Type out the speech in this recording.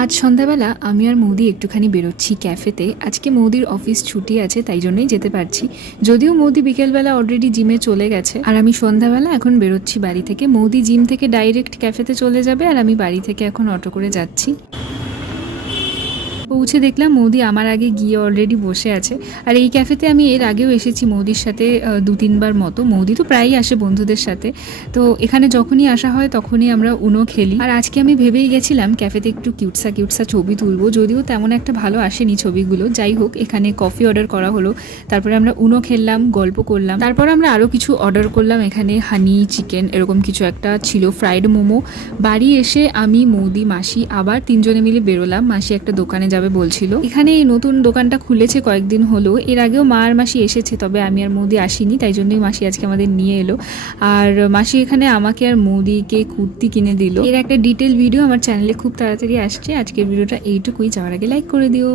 আজ সন্ধ্যাবেলা আমি আর মৌদি একটুখানি বেরোচ্ছি ক্যাফেতে। আজকে মৌদির অফিস ছুটি আছে, তাই জন্যই যেতে পারছি। যদিও মৌদি বিকেলবেলা অলরেডি জিমে চলে গেছে, আর আমি সন্ধ্যাবেলা এখন বেরোচ্ছি বাড়ি থেকে। মৌদি জিম থেকে ডাইরেক্ট ক্যাফেতে চলে যাবে, আর আমি বাড়ি থেকে এখন অটো করে যাচ্ছি। পৌঁছে দেখলাম মৌদি আমার আগে গিয়ে অলরেডি বসে আছে। আর এই ক্যাফেতে আমি এর আগেও এসেছি মৌদির সাথে 2-3 বার মতো। মৌদি তো প্রায়ই আসে বন্ধুদের সাথে, তো এখানে যখনই আসা হয় তখনই আমরা উনো খেলি। আর আজকে আমি ভেবেই গেছিলাম ক্যাফেতে একটু কিউটসা ছবি তুলবো, যদিও তেমন একটা ভালো আসেনি ছবিগুলো। যাই হোক, এখানে কফি অর্ডার করা হলো, তারপরে আমরা উনো খেললাম, গল্প করলাম, তারপর আমরা আরও কিছু অর্ডার করলাম। এখানে হানি চিকেন এরকম কিছু একটা ছিল, ফ্রাইড মোমো। বাড়ি এসে আমি, মৌদি, মাসি আবার 3জনে মিলে বেরোলাম। মাসি একটা দোকানে যাবে বলছিল। এখানে এই নতুন দোকানটা খুলেছে কয়েকদিন হলো। এর আগেও মা আর মাসি এসেছে, তবে আমি আর মৌদি আসিনি, তাই জন্যই মাসি আজকে আমাদের নিয়ে এলো। আর মাসি এখানে আমাকে আর মৌদিকে কুর্তি কিনে দিল। এর একটা ডিটেল ভিডিও আমার চ্যানেলে খুব তাড়াতাড়ি আসছে। আজকের ভিডিওটা এইটুকুই। যাওয়ার আগে লাইক করে দিও।